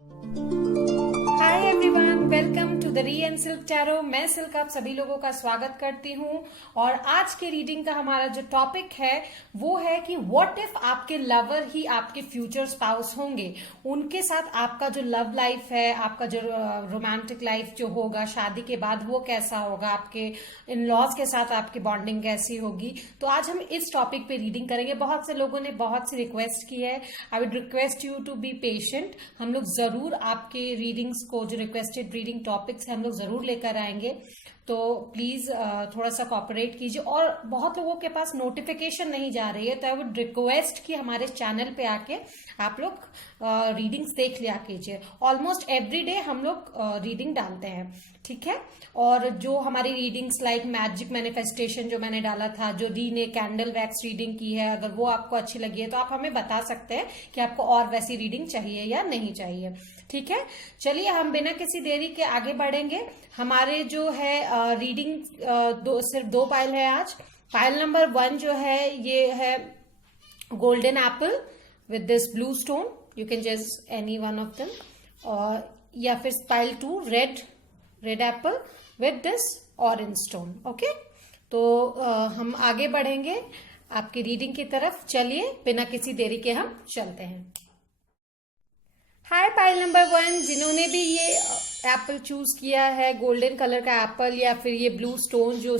Hi everyone, welcome to the re and Silk tarot. मैं Silk आप सभी लोगों का स्वागत करती हूँ। और आज के रीडिंग का हमारा जो टॉपिक है वो है कि व्हाट इफ आपके लवर ही आपके फ्यूचर स्पाउस होंगे, उनके साथ आपका जो लव लाइफ है, आपका जो रोमांटिक लाइफ जो होगा शादी के बाद वो कैसा होगा, आपके इन लॉज के साथ आपकी बॉन्डिंग कैसी होगी। तो आज हम इस टॉपिक पे रीडिंग करेंगे। बहुत से लोगों ने बहुत सी रिक्वेस्ट की है। I would request you to be patient. हम लोग जरूर आपके रीडिंग्स को, जो रिक्वेस्टेड रीडिंग टॉपिक्स हैं, हम लोग जरूर लेकर आएंगे। तो प्लीज थोड़ा सा कॉपरेट कीजिए। और बहुत लोगों के पास नोटिफिकेशन नहीं जा रही है, तो आई वुड रिक्वेस्ट कि हमारे चैनल पे आके आप लोग रीडिंग्स देख लिया कीजिए। ऑलमोस्ट एवरी डे हम लोग रीडिंग डालते हैं, ठीक है। और जो हमारी रीडिंग्स लाइक मैजिक मैनिफेस्टेशन जो मैंने डाला था, जो री ने कैंडल वैक्स रीडिंग की है, अगर वो आपको अच्छी लगी है तो आप हमें बता सकते हैं कि आपको और वैसी रीडिंग चाहिए या नहीं चाहिए, ठीक है। चलिए हम बिना किसी देरी के आगे बढ़ेंगे। हमारे जो है रीडिंग सिर्फ दो पाइल है आज। पाइल नंबर 1 जो है ये है golden Apple with this blue stone, you can just any one of them. और या फिर pile 2 red Apple with this orange stone. Okay, तो हम आगे बढ़ेंगे आपकी रीडिंग की तरफ। चलिए बिना किसी देरी के हम चलते हैं। हाय पाइल नंबर 1, जिन्होंने भी ये एप्पल चूज किया है, गोल्डन कलर का एप्पल या फिर ये ब्लू स्टोन जो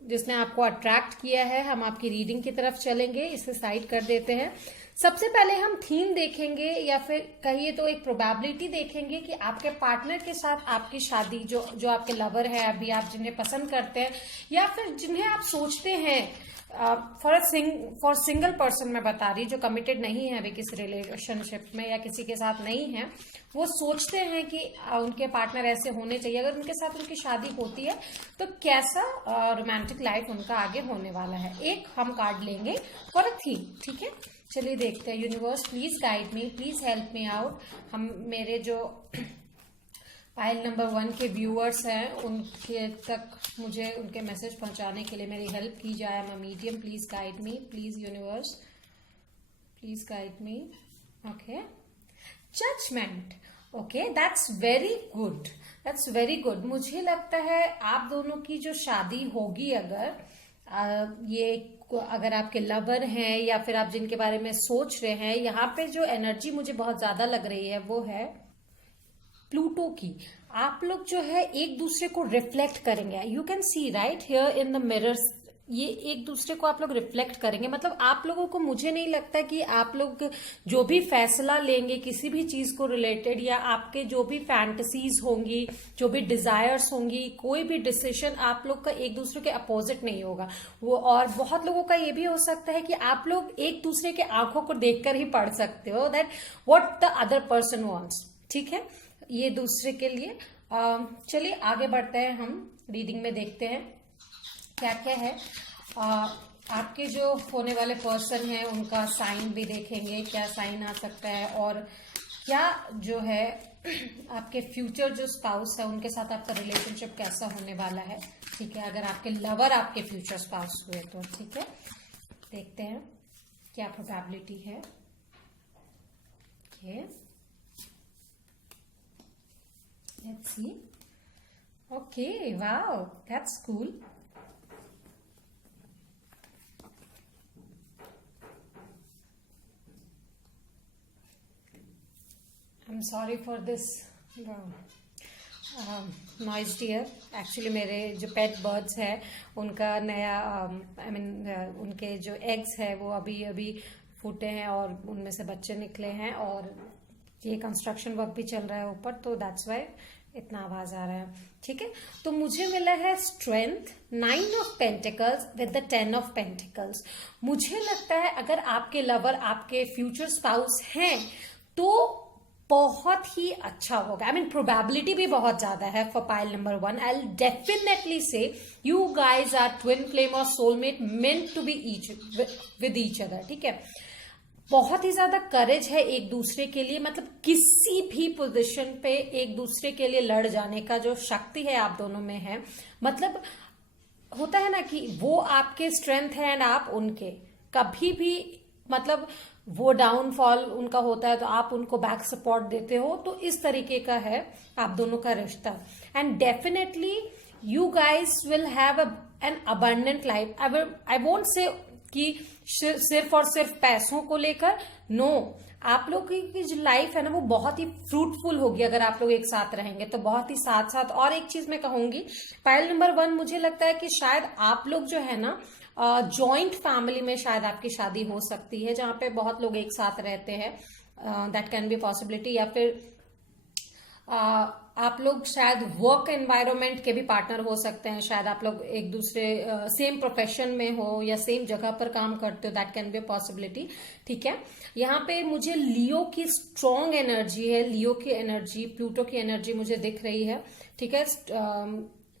जिसने आपको अट्रैक्ट किया है, हम आपकी रीडिंग की तरफ चलेंगे। इसे साइड कर देते हैं। सबसे पहले हम थीम देखेंगे या फिर कहिए तो एक प्रोबेबिलिटी देखेंगे कि आपके पार्टनर के साथ आपकी शादी, जो आपके लवर है, अभी आप जिन्हें पसंद करते हैं या फिर जिन्हें आप सोचते हैं, फॉर सिंगल पर्सन मैं बता रही, जो कमिटेड नहीं है अभी किसी रिलेशनशिप में या किसी के साथ नहीं है, वो सोचते हैं कि उनके पार्टनर ऐसे होने चाहिए। अगर उनके साथ उनकी शादी होती है तो कैसा रोमांटिक लाइफ उनका आगे होने वाला है। एक हम कार्ड लेंगे फॉर अ थीम, ठीक है। चलिए देखते हैं। Universe please guide me, please help me out. हम मेरे जो पाइल नंबर 1 के व्यूअर्स हैं उनके तक मुझे उनके मैसेज पहुंचाने के लिए मेरी हेल्प की जाए। मैं medium, please guide me, please universe please guide me. Okay, judgement. Okay, that's very good, that's very good. मुझे लगता है आप दोनों की जो शादी होगी, अगर आपके लवर हैं या फिर आप जिनके बारे में सोच रहे हैं, यहाँ पे जो एनर्जी मुझे बहुत ज्यादा लग रही है वो है प्लूटो की। आप लोग जो है एक दूसरे को रिफ्लेक्ट करेंगे। You can see right here in the mirrors, ये एक दूसरे को आप लोग रिफ्लेक्ट करेंगे। मतलब आप लोगों को, मुझे नहीं लगता कि आप लोग जो भी फैसला लेंगे किसी भी चीज को रिलेटेड, या आपके जो भी फैंटेसीज होंगी, जो भी डिजायर्स होंगी, कोई भी डिसीजन आप लोग का एक दूसरे के अपोजिट नहीं होगा वो। और बहुत लोगों का ये भी हो सकता है कि आप लोग एक दूसरे के आंखों को देखकर ही पढ़ सकते हो that what the other person wants, ठीक है। ये दूसरे के लिए। चलिए आगे बढ़ते हैं। हम रीडिंग में देखते हैं क्या क्या है। आपके जो होने वाले पर्सन हैं उनका साइन भी देखेंगे, क्या साइन आ सकता है, और क्या जो है आपके फ्यूचर जो स्पाउस है उनके साथ आपका रिलेशनशिप कैसा होने वाला है, ठीक है। अगर आपके लवर आपके फ्यूचर स्पाउस हुए तो, ठीक है। देखते हैं क्या प्रोबेबिलिटी है। Let's see. Okay, wow, that's cool. I'm sorry for this noise dear. Actually मेरे जो पेट बर्ड्स है उनका नया उनके जो एग्स है वो अभी फूटे हैं और उनमें से बच्चे निकले हैं, और ये कंस्ट्रक्शन वर्क भी चल रहा है ऊपर, तो दैट्स वाई इतना आवाज आ रहा है, ठीक है। तो मुझे मिला है strength, 9 of pentacles with the 10 of pentacles. मुझे लगता है अगर आपके लवर आपके फ्यूचर स्पाउस हैं तो बहुत ही अच्छा होगा। प्रोबेबिलिटी भी बहुत ज्यादा है for pile number 1। I definitely say you guys are twin flame और soulmate, meant to be with each other, ठीक है। बहुत ही ज्यादा करेज है एक दूसरे के लिए, मतलब किसी भी पोजीशन पे एक दूसरे के लिए लड़ जाने का जो शक्ति है आप दोनों में है। मतलब होता है ना कि वो आपके स्ट्रेंथ है एंड आप उनके, कभी भी मतलब वो डाउनफॉल उनका होता है तो आप उनको बैक सपोर्ट देते हो, तो इस तरीके का है आप दोनों का रिश्ता। And definitely you guys will have an abundant life. I won't से कि सिर्फ और सिर्फ पैसों को लेकर, नो, आप लोग की जो लाइफ है ना वो बहुत ही फ्रूटफुल होगी अगर आप लोग एक साथ रहेंगे तो, बहुत ही साथ साथ। और एक चीज मैं कहूंगी, पायल नंबर 1, मुझे लगता है कि शायद आप लोग जो है ना जॉइंट फैमिली में शायद आपकी शादी हो सकती है, जहां पे बहुत लोग एक साथ रहते हैं, दैट कैन बी पॉसिबिलिटी। या फिर आप लोग शायद वर्क एनवायरनमेंट के भी पार्टनर हो सकते हैं, शायद आप लोग एक दूसरे सेम प्रोफेशन में हो या सेम जगह पर काम करते हो, दैट कैन बी पॉसिबिलिटी। ठीक है, यहाँ पे मुझे लियो की स्ट्रॉन्ग एनर्जी है, लियो की एनर्जी, प्लूटो की एनर्जी मुझे दिख रही है। ठीक है,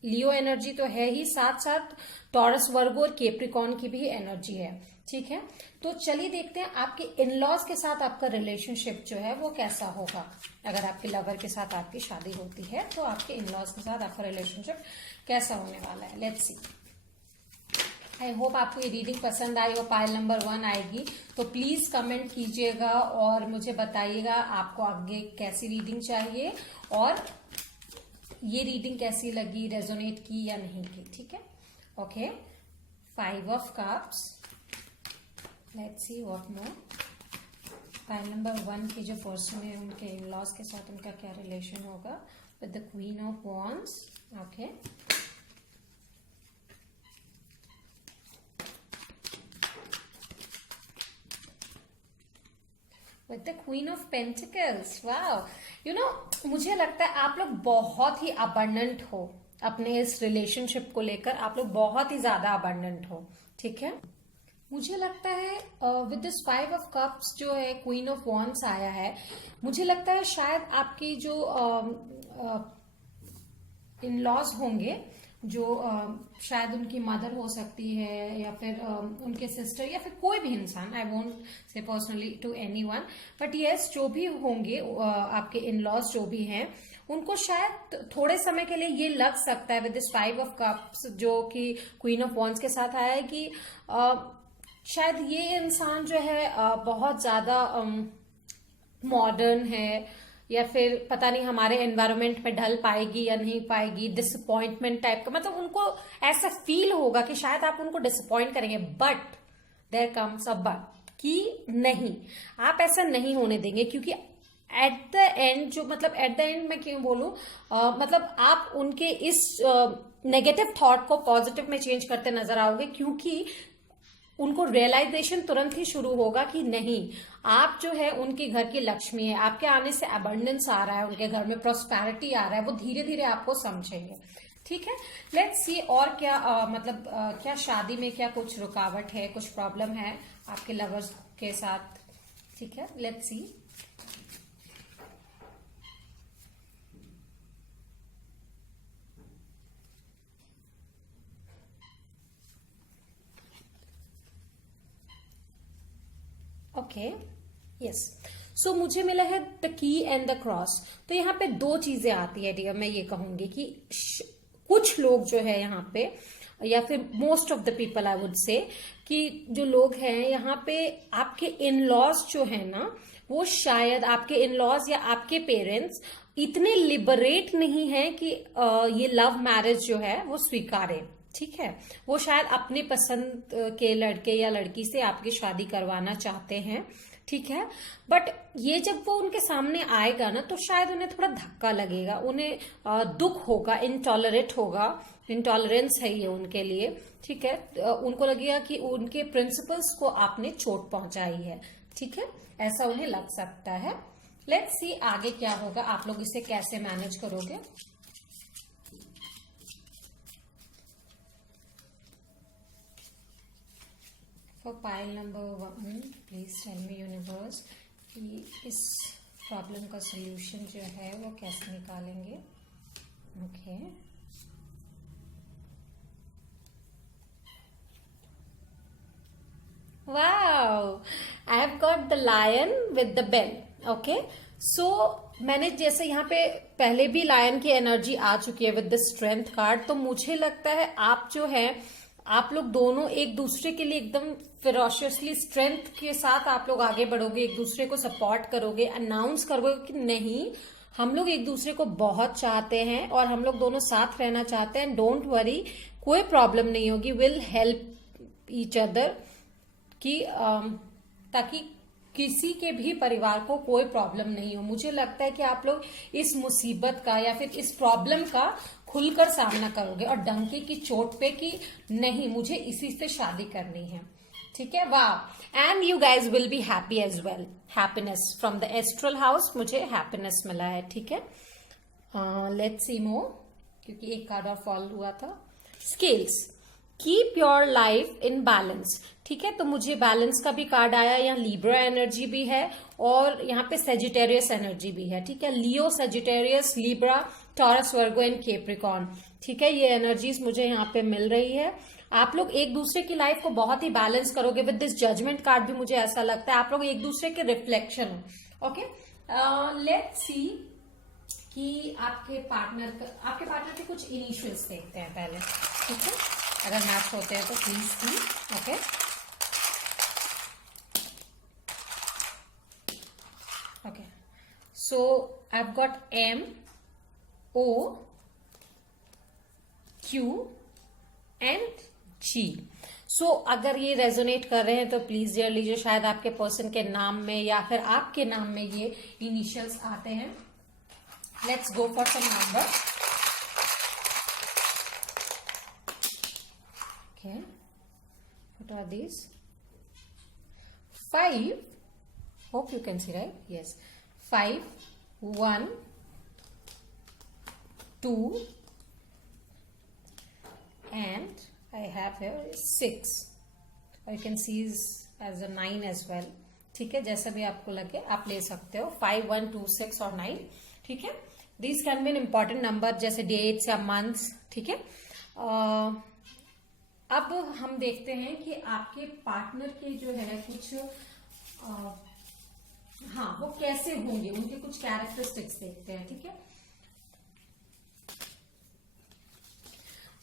लियो एनर्जी तो है ही, साथ साथ टॉरस, वर्गो और कैप्रिकॉर्न की भी एनर्जी है। ठीक है, तो चलिए देखते हैं आपके इनलॉज के साथ आपका रिलेशनशिप जो है वो कैसा होगा। अगर आपके लवर के साथ आपकी शादी होती है तो आपके इनलॉज के साथ आपका रिलेशनशिप कैसा होने वाला है, लेट्स सी। आई होप आपको ये रीडिंग पसंद आई और पायल नंबर 1 आएगी तो प्लीज कमेंट कीजिएगा और मुझे बताइएगा आपको आगे कैसी रीडिंग चाहिए और ये रीडिंग कैसी लगी, रेजोनेट की या नहीं की। ठीक है, okay, 5 of cups, let's see what more. Pile number 1 के जो पर्सन है उनके इन-लॉज के साथ उनका क्या रिलेशन होगा with the queen of wands. Okay, with the queen of pentacles. Wow, you know, मुझे लगता है आप लोग बहुत ही अबंडेंट हो अपने इस रिलेशनशिप को लेकर, आप लोग बहुत ही ज्यादा अबंडेंट हो। ठीक है, मुझे लगता है विद दिस 5 ऑफ कप्स जो है, क्वीन ऑफ वॉन्ड्स आया है, मुझे लगता है शायद आपकी जो इन लॉज होंगे, जो शायद उनकी मदर हो सकती है या फिर उनके सिस्टर या फिर कोई भी इंसान, I won't say personally to anyone, but yes, जो भी होंगे आपके इन लॉज जो भी हैं, उनको शायद थोड़े समय के लिए ये लग सकता है विद दिस 5 ऑफ कप्स जो कि क्वीन ऑफ वॉन्ड्स के साथ आया है कि शायद ये इंसान जो है बहुत ज्यादा मॉडर्न है या फिर पता नहीं हमारे एनवायरनमेंट में ढल पाएगी या नहीं पाएगी, डिसअपॉइंटमेंट टाइप का, मतलब उनको ऐसा फील होगा कि शायद आप उनको डिसअपॉइंट करेंगे, but there comes a but कि नहीं, आप ऐसा नहीं होने देंगे, क्योंकि एट द एंड जो, मतलब एट द एंड मैं क्यों बोलूं, मतलब आप उनके इस नेगेटिव थॉट को पॉजिटिव में चेंज करते नजर आओगे, क्योंकि उनको रियलाइजेशन तुरंत ही शुरू होगा कि नहीं, आप जो है उनके घर की लक्ष्मी है, आपके आने से अबंडेंस आ रहा है, उनके घर में प्रोस्पेरिटी आ रहा है, वो धीरे धीरे आपको समझेंगे। ठीक है, लेट्स सी और क्या क्या शादी में क्या कुछ रुकावट है, कुछ प्रॉब्लम है आपके लवर्स के साथ। ठीक है, लेट्स सी। ओके, यस, सो मुझे मिला है the key and the cross. तो यहाँ पे 2 चीजें आती है डियर, मैं ये कहूंगी कि कुछ लोग जो है यहाँ पे, या फिर most of the people I would say, कि जो लोग हैं यहाँ पे आपके इन लॉज जो है ना, वो शायद आपके इन लॉज या आपके पेरेंट्स इतने लिबरेट नहीं है कि ये लव मैरिज जो है वो स्वीकारें। ठीक है, वो शायद अपनी पसंद के लड़के या लड़की से आपकी शादी करवाना चाहते हैं। ठीक है, बट ये जब वो उनके सामने आएगा ना तो शायद उन्हें थोड़ा धक्का लगेगा, उन्हें दुख होगा, इनटॉलरेट होगा, इंटॉलरेंस है ये उनके लिए। ठीक है, उनको लगेगा कि उनके प्रिंसिपल्स को आपने चोट पहुंचाई है। ठीक है, ऐसा उन्हें लग सकता है। लेट्स सी आगे क्या होगा, आप लोग इसे कैसे मैनेज करोगे। For pile number 1, please tell me universe कि इस प्रॉब्लम का सॉल्यूशन जो है वो कैसे निकालेंगे। Okay, wow, I have got the lion with the bell. Okay, so मैंने जैसे यहाँ पे पहले भी लायन की एनर्जी आ चुकी है विद द स्ट्रेंथ कार्ड, तो मुझे लगता है आप जो है आप लोग दोनों एक दूसरे के लिए एकदम फिरोशियसली स्ट्रेंथ के साथ आप लोग आगे बढ़ोगे, एक दूसरे को सपोर्ट करोगे, अनाउंस करोगे कि नहीं हम लोग एक दूसरे को बहुत चाहते हैं और हम लोग दोनों साथ रहना चाहते हैं, डोंट वरी, कोई प्रॉब्लम नहीं होगी, विल हेल्प ईच अदर, कि ताकि किसी के भी परिवार को कोई प्रॉब्लम नहीं हो। मुझे लगता है कि आप लोग इस मुसीबत का या फिर इस प्रॉब्लम का खुलकर सामना करोगे और डंके की चोट पे कि नहीं मुझे इसी से शादी करनी है, ठीक है। वाह, and you guys will be happy as well, happiness from the astral house, मुझे हैप्पीनेस मिला है, ठीक है। लेट्स सी मोर, क्योंकि एक कार्ड और फॉल हुआ था। Scales, keep your life in balance, ठीक है। तो मुझे बैलेंस का भी कार्ड आया, यहाँ लिब्रा एनर्जी भी है और यहाँ पे सेजिटेरियस एनर्जी भी है, ठीक है। Leo, Sagittarius, Libra, Taurus, Virgo and Capricorn, ठीक है। ये एनर्जीज मुझे यहाँ पे मिल रही है। आप लोग एक दूसरे की लाइफ को बहुत ही बैलेंस करोगे। विद दिस जजमेंट कार्ड भी मुझे ऐसा लगता है आप लोग एक दूसरे के रिफ्लेक्शन हो, ओके। लेट्स सी कि आपके पार्टनर के कुछ इनिशियल्स देखते हैं पहले, ठीक है। अगर मैच होते हैं तो please see, okay. Okay, so I have got M, O, Q and G। सो अगर ये रेजोनेट कर रहे हैं तो प्लीज डियर लीजिए, शायद आपके पर्सन के नाम में या फिर आपके नाम में ये इनिशियल्स आते हैं। Let's go for some number, okay, what are these? 5, hope you can see, right? Yes, 5, 1, 2 and I have here 6, or you can see as a 9 as well, ठीक है। जैसा भी आपको लगे आप ले सकते हो, 5, 1, 2, 6 और 9, ठीक है। These can be an important number, जैसे डेट्स या मंथ्स, ठीक है। अब हम देखते हैं कि आपके पार्टनर के जो है कुछ हाँ वो कैसे होंगे, उनके कुछ कैरेक्टरिस्टिक्स देखते हैं, ठीक है।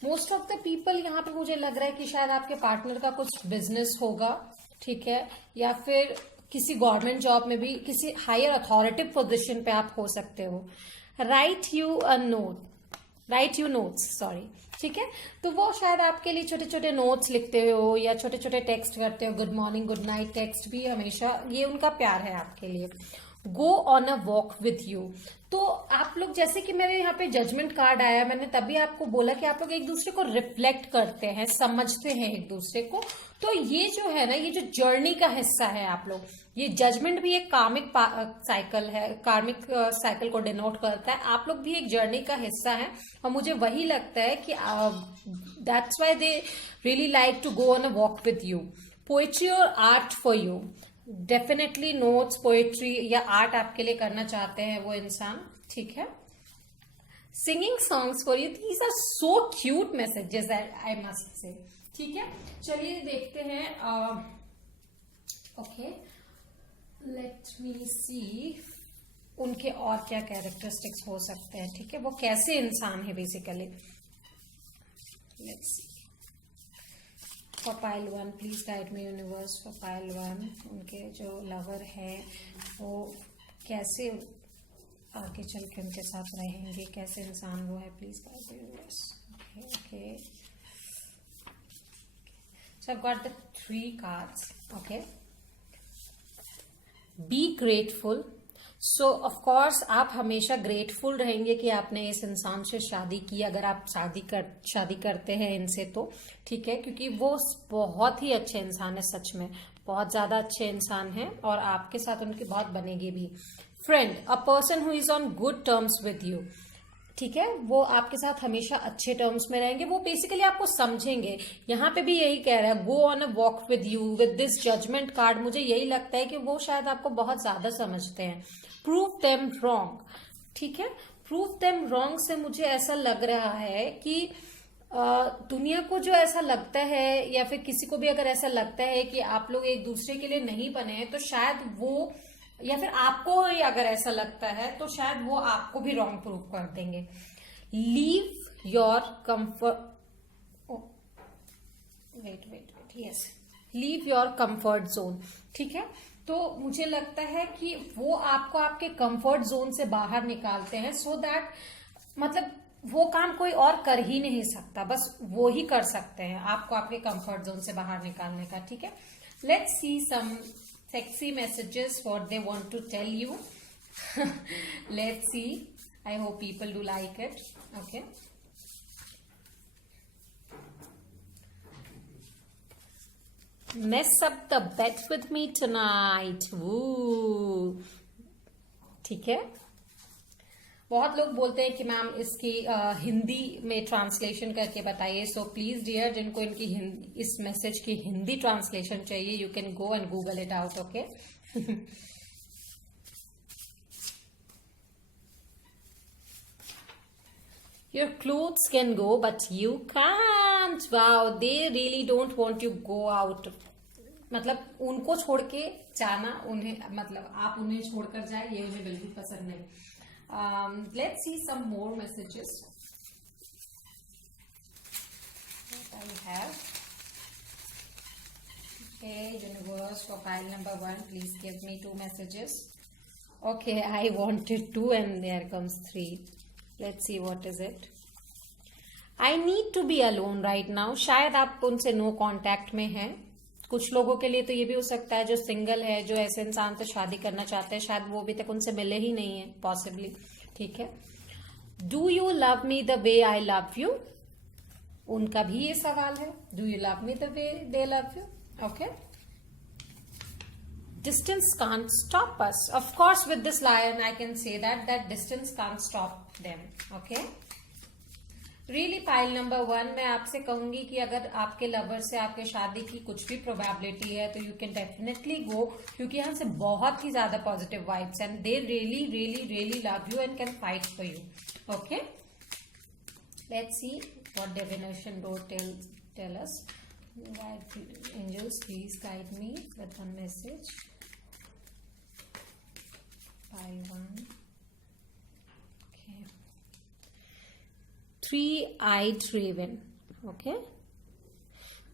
मोस्ट ऑफ द पीपल यहाँ पे मुझे लग रहा है कि शायद आपके पार्टनर का कुछ बिजनेस होगा, ठीक है, या फिर किसी गवर्नमेंट जॉब में भी किसी हायर अथॉरिटी पोजीशन पे आप हो सकते हो। राइट यू नोट्स, सॉरी, ठीक है। तो वो शायद आपके लिए छोटे छोटे नोट्स लिखते हो या छोटे छोटे टेक्स्ट करते हो, good morning good night text भी हमेशा, ये उनका प्यार है आपके लिए। गो on a walk with you, तो आप लोग जैसे कि मेरे यहाँ पे जजमेंट कार्ड आया, मैंने तभी आपको बोला कि आप लोग एक दूसरे को रिफ्लेक्ट करते हैं, समझते हैं एक दूसरे को। तो ये जो है ना, ये जो जर्नी का हिस्सा है आप लोग, ये जजमेंट भी एक कार्मिक साइकिल है, कार्मिक साइकिल को डिनोट करता है। आप लोग भी एक जर्नी का हिस्सा है और मुझे वही लगता है कि that's why they really like to go on a walk with you. Poetry और art for you, definitely notes, poetry या आर्ट आपके लिए करना चाहते हैं वो इंसान, ठीक है। Singing songs for you, these are so cute messages I must say, ठीक है। चलिए देखते हैं, ओके, लेट मी सी उनके और क्या कैरेक्टरिस्टिक्स हो सकते हैं, ठीक है, वो कैसे इंसान है basically. Let's see for pile 1, please guide me universe for pile 1, उनके जो लवर है वो कैसे आगे चल के उनके साथ रहेंगे, कैसे इंसान वो है, please guide me universe. Okay, so I've got the 3 cards, okay. Be grateful, so of course आप हमेशा ग्रेटफुल रहेंगे कि आपने इस इंसान से शादी की, अगर आप शादी करते हैं इनसे तो ठीक है, क्योंकि वो बहुत ही अच्छे इंसान है, सच में बहुत ज्यादा अच्छे इंसान हैं और आपके साथ उनकी बहुत बनेगी भी। Friend, a person who is on good terms with you, ठीक है, वो आपके साथ हमेशा अच्छे टर्म्स में रहेंगे, वो बेसिकली आपको समझेंगे। यहाँ पे भी यही कह रहा है, go on a walk with you. With this judgement card मुझे यही लगता है कि वो शायद आपको बहुत ज्यादा समझते हैं। प्रूव देम रॉन्ग, ठीक है, प्रूव देम रॉन्ग से मुझे ऐसा लग रहा है कि दुनिया को जो ऐसा लगता है या फिर किसी को भी अगर ऐसा लगता है कि आप लोग एक दूसरे के लिए नहीं बने हैं, तो शायद वो, या फिर आपको अगर ऐसा लगता है तो शायद वो आपको भी रॉन्ग प्रूव कर देंगे। Leave your comfort, wait yes, leave your comfort zone. ठीक है, तो मुझे लगता है कि वो आपको आपके कंफर्ट जोन से बाहर निकालते हैं, सो दैट मतलब वो काम कोई और कर ही नहीं सकता, बस वो ही कर सकते हैं आपको आपके कंफर्ट जोन से बाहर निकालने का। ठीक है, let's see some sexy messages what they want to tell you. Let's see, I hope people do like it. Okay, mess up the bed with me tonight. Woo. ठीक है, बहुत लोग बोलते हैं कि मैम इसकी हिंदी में ट्रांसलेशन करके बताइए। सो प्लीज डियर, जिनको इनकी इस मैसेज की हिंदी ट्रांसलेशन चाहिए, you can go and Google it out. Okay, your clothes can go but you can't. Wow, they really don't want you go out. मतलब उनको छोड़ के जाना, उन्हें मतलब आप उन्हें छोड़कर जाए, ये उन्हें बिल्कुल पसंद नहीं। Let's see some more messages that I have. Okay, universe, for file number 1, please give me 2 messages. Okay, I wanted 2 and there comes 3. Let's see what is it. I need to be alone right now. शायद आप उनसे no contact में हैं। कुछ लोगों के लिए तो ये भी हो सकता है जो सिंगल है, जो ऐसे इंसान से शादी करना चाहते हैं, शायद वो अभी तक उनसे मिले ही नहीं है, पॉसिबली। ठीक है, do you love me the way I love you? उनका भी ये सवाल है, do you love me the way they love you? Okay, distance can't stop us. Of course, with this lion, I can say that distance can't stop them. Okay. Really, pile number 1, मैं आपसे कहूंगी कि अगर आपके lover से आपके शादी की कुछ भी प्रोबेबिलिटी है तो यू कैन डेफिनेटली गो, क्योंकि यहाँ से बहुत ही ज्यादा positive vibes and they really really really love you and can fight for you. Okay, let's see what divination door tell us. Angels, please guide me with one message. Pile 1. Okay. 3-eyed raven. Okay.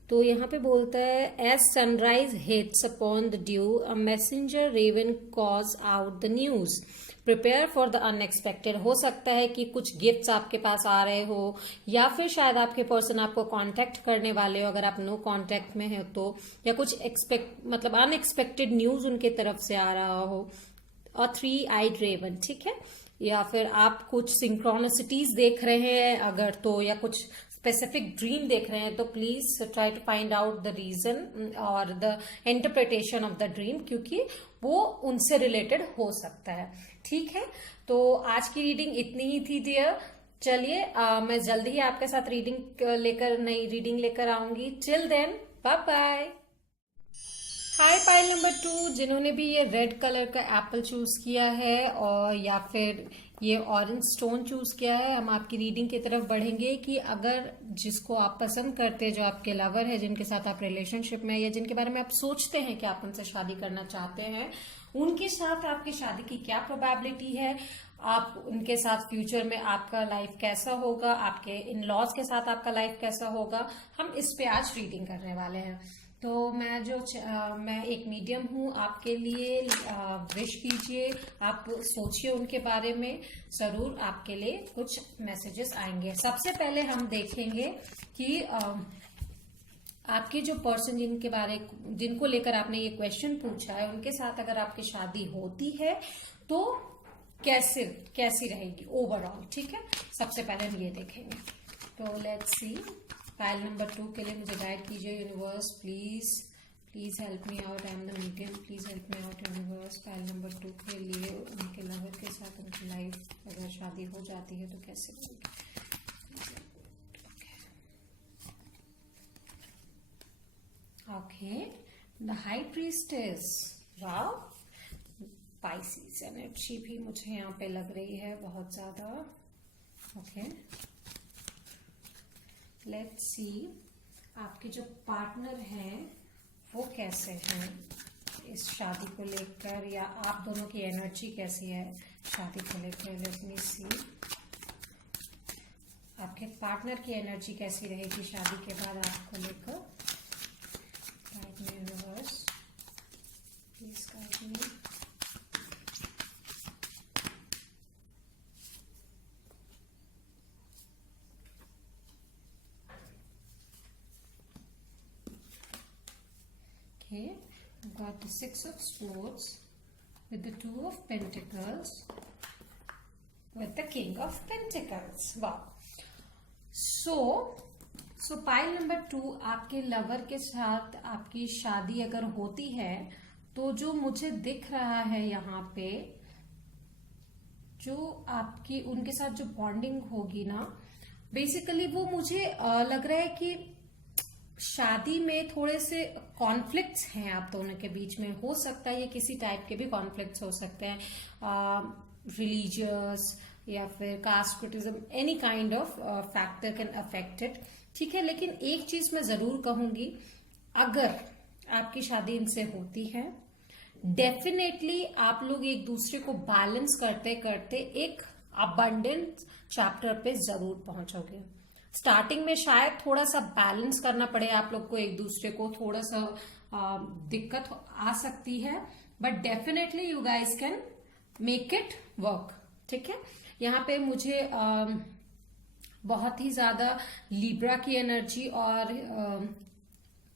तो यहाँ पे बोलता है as sunrise hits upon the dew, a messenger raven calls out the news. Prepare for the unexpected. हो सकता है कि कुछ गिफ्ट्स आपके पास आ रहे हो, या फिर शायद आपके पर्सन आपको कांटेक्ट करने वाले हो अगर आप नो कांटेक्ट में है तो, या कुछ मतलब अनएक्सपेक्टेड न्यूज उनके तरफ से आ रहा हो। और 3-eyed रेवन, ठीक है, या फिर आप कुछ सिंक्रोनिसिटीज देख रहे हैं अगर तो, या कुछ स्पेसिफिक ड्रीम देख रहे हैं तो please try to find out the reason और the interpretation of the dream, क्योंकि वो उनसे रिलेटेड हो सकता है। ठीक है, तो आज की रीडिंग इतनी ही थी डियर। चलिए मैं जल्दी ही आपके साथ नई रीडिंग लेकर आऊंगी। Till then, bye bye. Hi pile number 2, जिन्होंने भी ये रेड कलर का एप्पल चूज किया है और या फिर ये ऑरेंज स्टोन चूज किया है, हम आपकी रीडिंग की तरफ बढ़ेंगे कि अगर जिसको आप पसंद करते हैं, जो आपके लवर है, जिनके साथ आप रिलेशनशिप में, या जिनके बारे में आप सोचते हैं कि आप उनसे शादी करना चाहते हैं, उनके साथ आपकी शादी की क्या प्रोबेबिलिटी है, आप उनके साथ फ्यूचर में आपका लाइफ कैसा होगा, आपके इन लॉज के साथ आपका लाइफ कैसा होगा, हम इस पे आज रीडिंग करने वाले हैं। तो मैं एक मीडियम हूँ आपके लिए। विश कीजिए, आप सोचिए उनके बारे में, जरूर आपके लिए कुछ मैसेजेस आएंगे। सबसे पहले हम देखेंगे कि आपके जो पर्सन जिनको लेकर आपने ये क्वेश्चन पूछा है, उनके साथ अगर आपकी शादी होती है तो कैसी रहेगी ओवरऑल। ठीक है, सबसे पहले हम ये देखेंगे। तो लेट्स सी, फाइल नंबर 2 के लिए मुझे गाइड कीजिए universe, please help me out, I am the medium, please help me out universe. File number 2 के लिए उनके लवर के साथ उनकी लाइफ अगर शादी हो जाती है तो कैसे रहेगी। Okay, the high priestess, wow, Pisces energy भी मुझे यहाँ पे लग रही है बहुत ज्यादा। ओके, लेट्स सी आपके जो पार्टनर हैं वो कैसे हैं इस शादी को लेकर, या आप दोनों की एनर्जी कैसी है शादी को लेकर। लेट मी सी आपके पार्टनर की एनर्जी कैसी रहेगी शादी के बाद आपको लेकर। Okay, we've got the Six of Swords with the Two of Pentacles with the King of Pentacles. Wow. So pile number 2, आपके लवर के साथ आपकी शादी अगर होती है तो जो मुझे दिख रहा है यहाँ पे, जो आपकी उनके साथ जो बॉन्डिंग होगी ना, बेसिकली वो मुझे लग रहा है कि शादी में थोड़े से कॉन्फ्लिक्ट्स हैं आप दोनों के बीच में. हो सकता है ये किसी टाइप के भी कॉन्फ्लिक्ट्स हो सकते हैं, रिलीजियस या फिर caste criticism, any kind of factor can affect it. ठीक है, लेकिन एक चीज मैं जरूर कहूंगी, अगर आपकी शादी इनसे होती है, डेफिनेटली आप लोग एक दूसरे को बैलेंस करते करते एक अबंडेंट चैप्टर पे जरूर पहुंचोगे. स्टार्टिंग में शायद थोड़ा सा बैलेंस करना पड़े आप लोग को, एक दूसरे को थोड़ा सा दिक्कत आ सकती है, but definitely you guys can make it work. ठीक है, यहाँ पे मुझे बहुत ही ज्यादा लिब्रा की एनर्जी और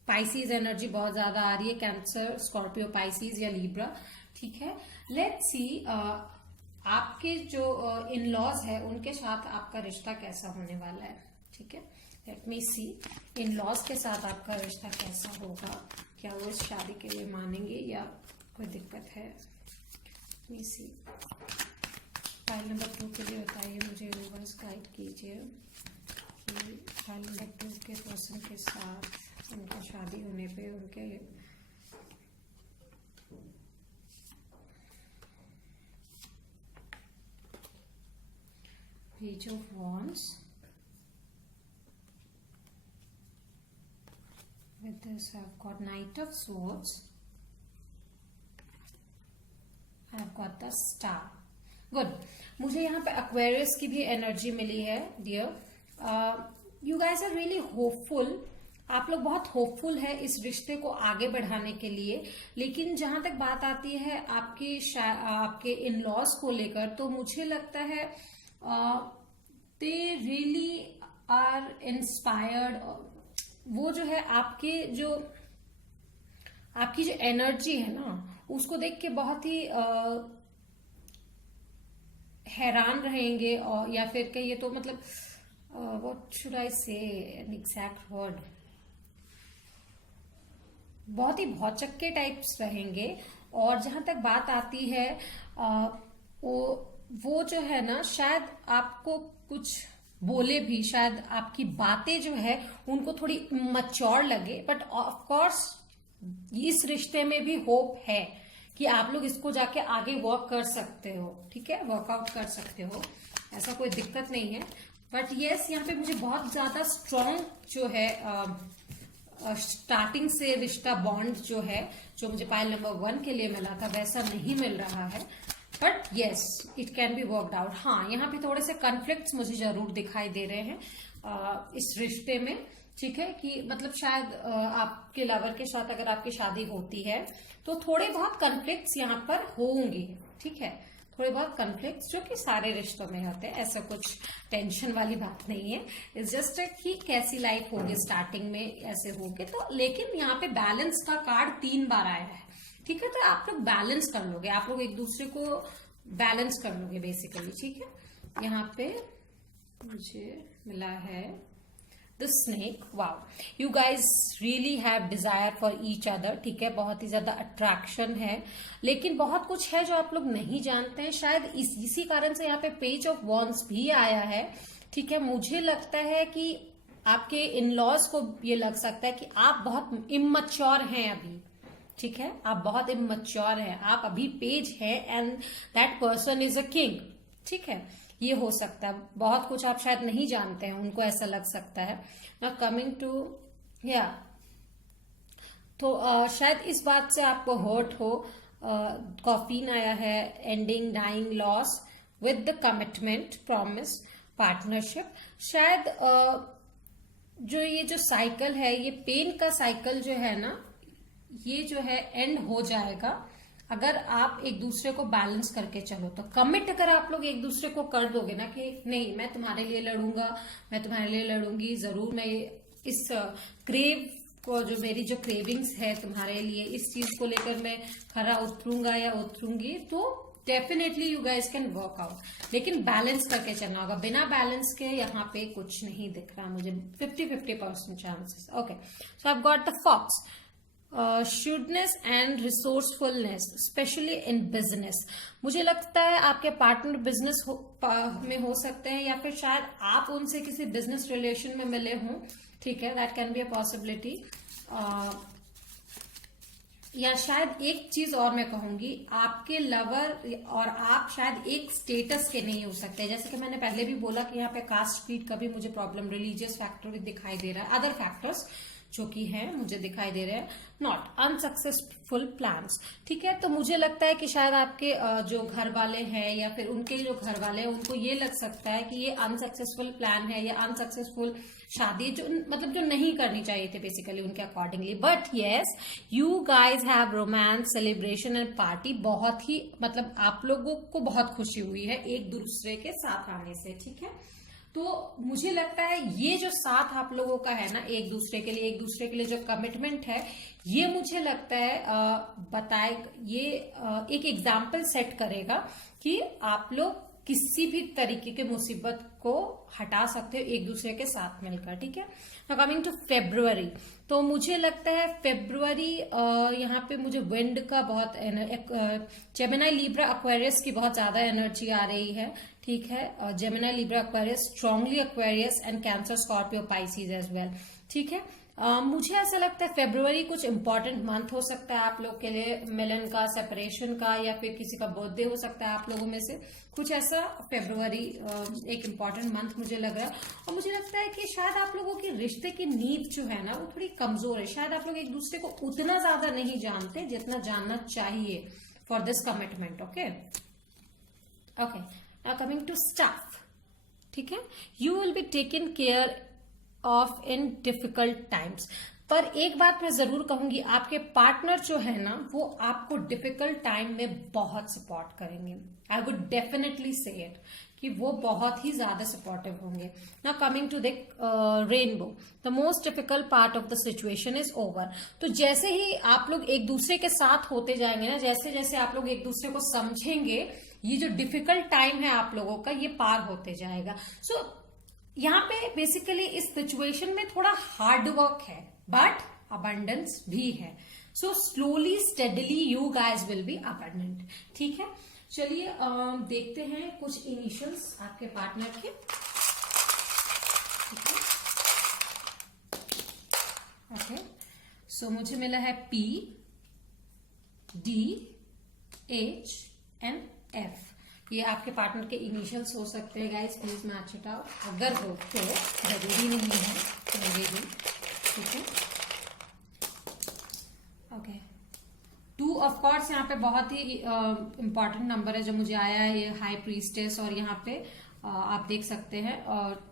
पाइसिस एनर्जी बहुत ज्यादा आ रही है. कैंसर, स्कॉर्पियो, पाइसिस या लिब्रा. ठीक है, लेट्स सी आपके जो इन लॉज है उनके साथ आपका रिश्ता कैसा होने वाला है. ठीक है, let me C in laws के साथ आपका रिश्ता कैसा होगा. क्या वो इस शादी के लिए मानेंगे या कोई दिक्कत है. लेट मी सी. फाइल नंबर 2 के लिए बताइए मुझे, यूनिवर्स गाइड कीजिए कि फाइल नंबर 2 के पर्सन के साथ उनका शादी होने पे उनके page of wands. With this I've got Knight of Swords. I've got the Star. Good. मुझे यहाँ पे Aquarius की भी एनर्जी मिली है dear. You guys are really hopeful. आप लोग बहुत होपफुल है इस रिश्ते को आगे बढ़ाने के लिए, लेकिन जहां तक बात आती है आपके इन लॉज को लेकर, तो मुझे लगता है दे रियली आर इंस्पायर्ड. वो जो है आपकी जो एनर्जी है ना, उसको देख के बहुत ही हैरान रहेंगे, और या फिर कहिए तो मतलब व्हाट शुड आई से एन एग्जैक्ट वर्ड, बहुत ही भौचक्के टाइप्स रहेंगे. और जहां तक बात आती है वो जो है ना, शायद आपको कुछ बोले भी, शायद आपकी बातें जो है उनको थोड़ी मैच्योर लगे, बट ऑफ कोर्स इस रिश्ते में भी होप है कि आप लोग इसको जाके आगे वर्क कर सकते हो. ठीक है, वर्कआउट कर सकते हो, ऐसा कोई दिक्कत नहीं है. बट यस, यहाँ पे मुझे बहुत ज्यादा स्ट्रॉन्ग जो है स्टार्टिंग से रिश्ता बॉन्ड जो है, जो मुझे पाइल नंबर 1 के लिए मिला था, वैसा नहीं मिल रहा है. But yes, it can be worked out. हाँ, यहाँ पे थोड़े से कॉन्फ्लिक्ट्स मुझे जरूर दिखाई दे रहे हैं इस रिश्ते में. ठीक है, कि मतलब शायद आपके लवर के साथ अगर आपकी शादी होती है तो थोड़े बहुत कॉन्फ्लिक्ट्स यहाँ पर होंगे. ठीक है, थोड़े बहुत कॉन्फ्लिक्ट्स जो कि सारे रिश्तों में होते हैं, ऐसा कुछ टेंशन वाली बात नहीं है. इट्स जस्ट कि कैसी लाइफ होगी स्टार्टिंग में, ऐसे होगे तो. लेकिन यहाँ पे बैलेंस का कार्ड 3 बार आया है. ठीक है, तो आप लोग बैलेंस कर लोगे, आप लोग एक दूसरे को बैलेंस कर लोगे बेसिकली. ठीक है, यहाँ पे मुझे मिला है the snake. Wow, you guys really have desire for each other. ठीक है, बहुत ही ज्यादा अट्रैक्शन है, लेकिन बहुत कुछ है जो आप लोग नहीं जानते हैं. शायद इसी कारण से यहाँ पे पेज ऑफ वॉन्ड्स भी आया है. ठीक है, मुझे लगता है कि आपके इन लॉज को ये लग सकता है कि आप बहुत इमैच्योर हैं अभी. ठीक है, आप बहुत इमैच्योर हैं, आप अभी पेज है and that person is a king. ठीक है, ये हो सकता है. बहुत कुछ आप शायद नहीं जानते हैं, उनको ऐसा लग सकता है. नाउ कमिंग टू या तो शायद इस बात से आपको हर्ट हो. कॉफीन आया है, ending, dying, loss with the commitment, promise, partnership. शायद जो साइकिल है, ये पेन का साइकिल जो है ना, ये जो है एंड हो जाएगा अगर आप एक दूसरे को बैलेंस करके चलो. तो कमिट अगर आप लोग एक दूसरे को कर दोगे ना कि नहीं, मैं तुम्हारे लिए लड़ूंगा, मैं तुम्हारे लिए लड़ूंगी, जरूर मैं इस क्रेव को जो मेरी जो क्रेविंग्स है तुम्हारे लिए, इस चीज को लेकर मैं खरा उतरूंगा या उतरूंगी, तो definitely you guys can work out. लेकिन बैलेंस करके चलना होगा, बिना बैलेंस के यहाँ पे कुछ नहीं दिख रहा मुझे। 50-50% chances. Okay, so I got the fox. shrewdness and resourcefulness specially in business. मुझे लगता है आपके पार्टनर बिजनेस में हो सकते हैं, या फिर शायद आप उनसे किसी बिजनेस रिलेशन में मिले हों, ठीक है, that can be a possibility. या शायद एक चीज और मैं कहूंगी, आपके लवर और आप शायद एक स्टेटस के नहीं हो सकते। जैसे कि मैंने पहले भी बोला कि यहाँ पे कास्ट क्रीड का भी मुझे प्रॉब्लम, रिलीजियस फैक्टर दिखाई दे रहा है, अदर फैक्टर्स जो कि हैं मुझे दिखाई दे रहे हैं। नॉट अनसक्सेसफुल प्लान्स, ठीक है। तो मुझे लगता है कि शायद आपके जो घर वाले हैं या फिर उनके जो घर वाले हैं, उनको ये लग सकता है कि ये अनसक्सेसफुल प्लान है या अनसक्सेसफुल शादी, जो मतलब जो नहीं करनी चाहिए थे बेसिकली उनके accordingly. But yes, you guys have romance, celebration and party. बहुत ही मतलब आप लोगों को बहुत खुशी हुई है एक दूसरे के साथ आने से, ठीक है। तो मुझे लगता है ये जो साथ आप लोगों का है ना एक दूसरे के लिए जो कमिटमेंट है, ये मुझे लगता है ये एक एग्जाम्पल सेट करेगा कि आप लोग किसी भी तरीके के मुसीबत को हटा सकते हो एक दूसरे के साथ मिलकर, ठीक है। नाउ कमिंग टू फेब्रुअरी, तो मुझे लगता है फेब्रुअरी यहाँ पे मुझे विंड का बहुत, जेमिनी लिब्रा एक्वेरियस की बहुत ज्यादा एनर्जी आ रही है, ठीक है। Gemini Libra Aquarius, strongly Aquarius and Cancer Scorpio Pisces as well, ठीक है। मुझे ऐसा लगता है फेब्रुअरी कुछ इंपॉर्टेंट मंथ हो सकता है आप लोग के लिए, मिलन का, सेपरेशन का, या फिर किसी का बर्थडे हो सकता है आप लोगों में से, कुछ ऐसा। फेब्रुअरी एक इंपॉर्टेंट मंथ मुझे लग रहा है। और मुझे लगता है कि शायद आप लोगों की रिश्ते की नींव जो है ना वो थोड़ी कमजोर है। शायद आप लोग एक दूसरे को उतना ज्यादा नहीं जानते जितना जानना चाहिए for this commitment. Okay okay, now coming to staff, ठीक है। You will be taken care of in difficult times. पर एक बात मैं जरूर कहूंगी, आपके पार्टनर जो है ना वो आपको डिफिकल्ट टाइम में बहुत सपोर्ट करेंगे। I would definitely say it कि वो बहुत ही ज्यादा सपोर्टिव होंगे। Now coming to the rainbow, the most difficult part of the situation is over. तो जैसे ही आप लोग एक दूसरे के साथ होते जाएंगे ना, जैसे जैसे आप लोग एक दूसरे को समझेंगे, ये जो डिफिकल्ट टाइम है आप लोगों का ये पार होते जाएगा। सो यहाँ पे बेसिकली इस सिचुएशन में थोड़ा हार्ड वर्क है बट अबंडेंस भी है। So slowly steadily you guys will B abundant, ठीक है। चलिए देखते हैं कुछ इनिशियल्स आपके पार्टनर के, ठीक है। ओके, सो मुझे मिला है P, D, H and F। ये आपके पार्टनर के इनिशियल्स हो सकते हैं guys, please match it out. अगर हो तो जरूरी नहीं है, ठीक है। ओके, 2 ऑफ कोर्स यहाँ पे बहुत ही इंपॉर्टेंट नंबर है जो मुझे आया है, ये हाई प्रीस्टेस, और यहाँ पे आप देख सकते हैं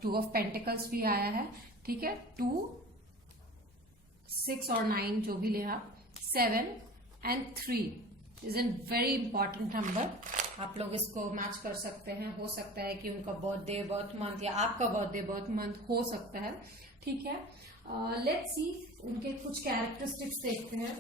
2 ऑफ पेंटिकल्स भी आया है, ठीक है। 2, 6 और 9 जो भी ले आप, 7 and 3 is an very important number. आप लोग इसको मैच कर सकते हैं। हो सकता है कि उनका बर्थडे, बर्थ मंथ, या आपका बर्थडे, बर्थ मंथ हो सकता है, ठीक है। लेट्स सी उनके कुछ कैरेक्टरिस्टिक्स देखते हैं।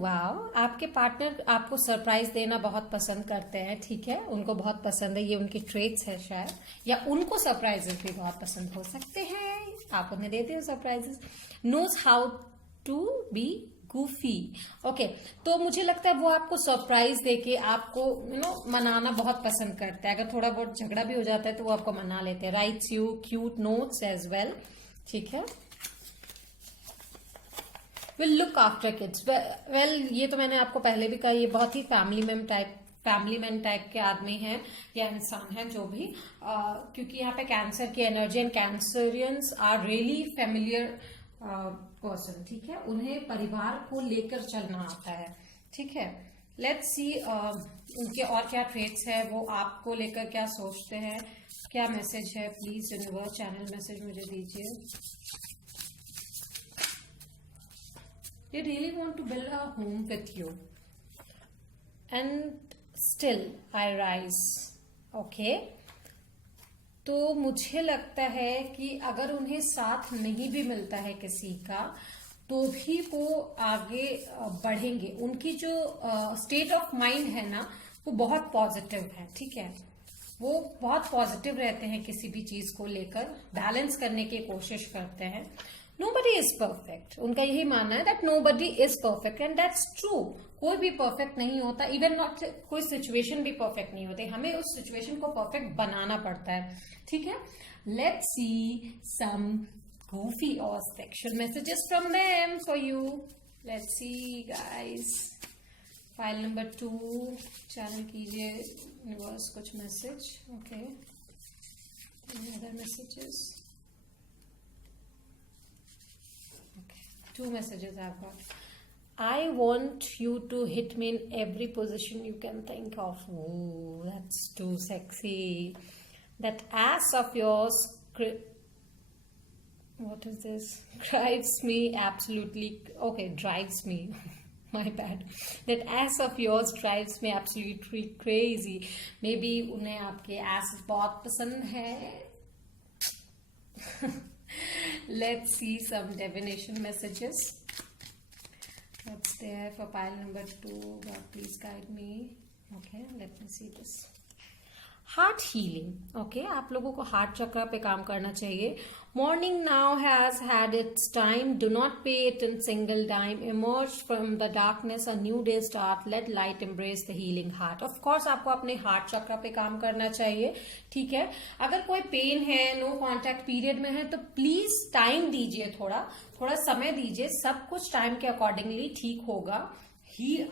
वाह, आपके पार्टनर आपको सरप्राइज देना बहुत पसंद करते हैं, ठीक है। उनको बहुत पसंद है, ये उनकी ट्रेट्स है शायद, या उनको सरप्राइजेस भी बहुत पसंद हो सकते हैं। आप उन्हें देते हो surprises. Knows how to be goofy. Okay, तो मुझे लगता है वो आपको सरप्राइज देके आपको मनाना बहुत पसंद करता है। अगर थोड़ा बहुत झगड़ा भी हो जाता है तो वो आपको मना लेते हैं। Writes you cute notes as well, ठीक है। Will look after kids, well ये तो मैंने आपको पहले भी कहा, ये बहुत ही फैमिली मैन टाइप के आदमी हैं या इंसान हैं जो भी, क्योंकि यहाँ पे कैंसर की energy, and cancerians are really familiar person, ठीक है। उन्हें परिवार को लेकर चलना आता है, ठीक है। लेट्स सी उनके और क्या ट्रेट्स है, वो आपको लेकर क्या सोचते हैं, क्या मैसेज है। प्लीज यूनिवर्स चैनल मैसेज मुझे दीजिए। They really want to build a home with you. And still I rise. Okay. तो मुझे लगता है कि अगर उन्हें साथ नहीं भी मिलता है किसी का, तो भी वो आगे बढ़ेंगे. उनकी जो स्टेट ऑफ माइंड है ना, वो बहुत पॉजिटिव है. ठीक है, वो बहुत पॉजिटिव रहते हैं, किसी भी चीज को लेकर बैलेंस करने की कोशिश करते हैं. Nobody is perfect. उनका यही मानना है that nobody is perfect, and that's true. कोई भी परफेक्ट नहीं होता. इवन नॉट कोई सिचुएशन भी परफेक्ट नहीं होती. हमें उस सिचुएशन को परफेक्ट बनाना पड़ता है. ठीक है, let's see some goofy or sexual messages from them for you. Let's see guys. File number 2, channel कीजिए universe कुछ message. Okay, any other messages? Okay, 2 messages I've got. I want you to hit me in every position you can think of. Oh, that's too sexy. That ass of yours, what is this? Drives me absolutely. Okay, drives me. My bad. That ass of yours drives me absolutely crazy. Maybe उन्हें आपके ass बहुत पसंद है. Let's see some divination messages. What's there for pile number 2? God, please guide me. Okay, let me see this. Heart healing. Okay, आप लोगों को heart chakra पे काम करना चाहिए. Morning now has had its time. Do not pay it in single time. Emerge from the darkness, a new day start. Let light embrace the healing heart. Of course आपको अपने heart chakra पे काम करना चाहिए. ठीक है, अगर कोई पेन है, नो कॉन्टैक्ट पीरियड में है, तो प्लीज टाइम दीजिए, थोड़ा समय दीजिए. सब कुछ टाइम के अकॉर्डिंगली ठीक होगा.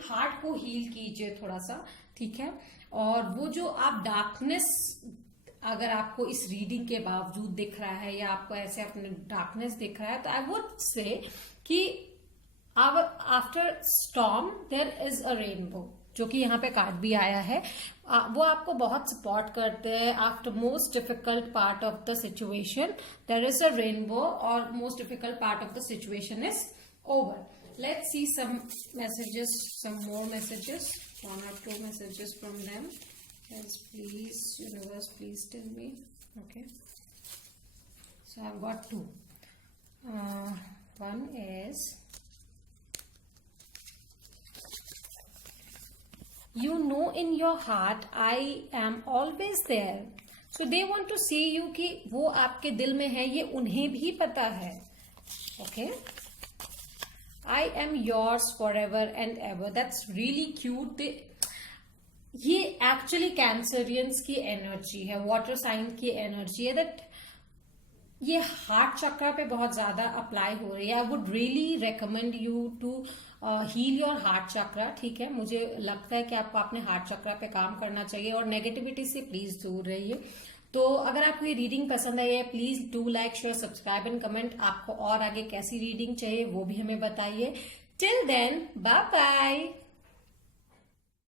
हार्ट को हील कीजिए थोड़ा सा. ठीक है, और वो जो आप डार्कनेस अगर आपको इस रीडिंग के बावजूद दिख रहा है, या आपको ऐसे अपने डार्कनेस दिख रहा है, तो आई वुड से कि after storm there is a rainbow, जो कि यहाँ पे कार्ड भी आया है. वो आपको बहुत सपोर्ट करते हैं. After most difficult part of the situation there is a rainbow, और most difficult part of the situation is over. Let's see some messages, some more messages. 1 or 2 messages from them. Yes, please, universe, please tell me. Okay. So I've got 2. One is, you know in your heart I am always there. So they want to say you कि वो आपके दिल में है, ये उन्हें भी पता है. Okay. I am yours forever and ever. That's really cute. ये एक्चुअली कैंसरियंस की एनर्जी है, वाटर साइन की एनर्जी है. दैट ये हार्ट चक्र पे बहुत ज्यादा अप्लाई हो रही है. I would really recommend you to heal your heart chakra. ठीक है, मुझे लगता है कि आपको अपने हार्ट चक्र पे काम करना चाहिए, और नेगेटिविटी से प्लीज दूर रहिए. तो अगर आपको ये रीडिंग पसंद आई है, please do like, share, subscribe and comment. आपको और आगे कैसी रीडिंग चाहिए वो भी हमें बताइए. Till then, bye bye.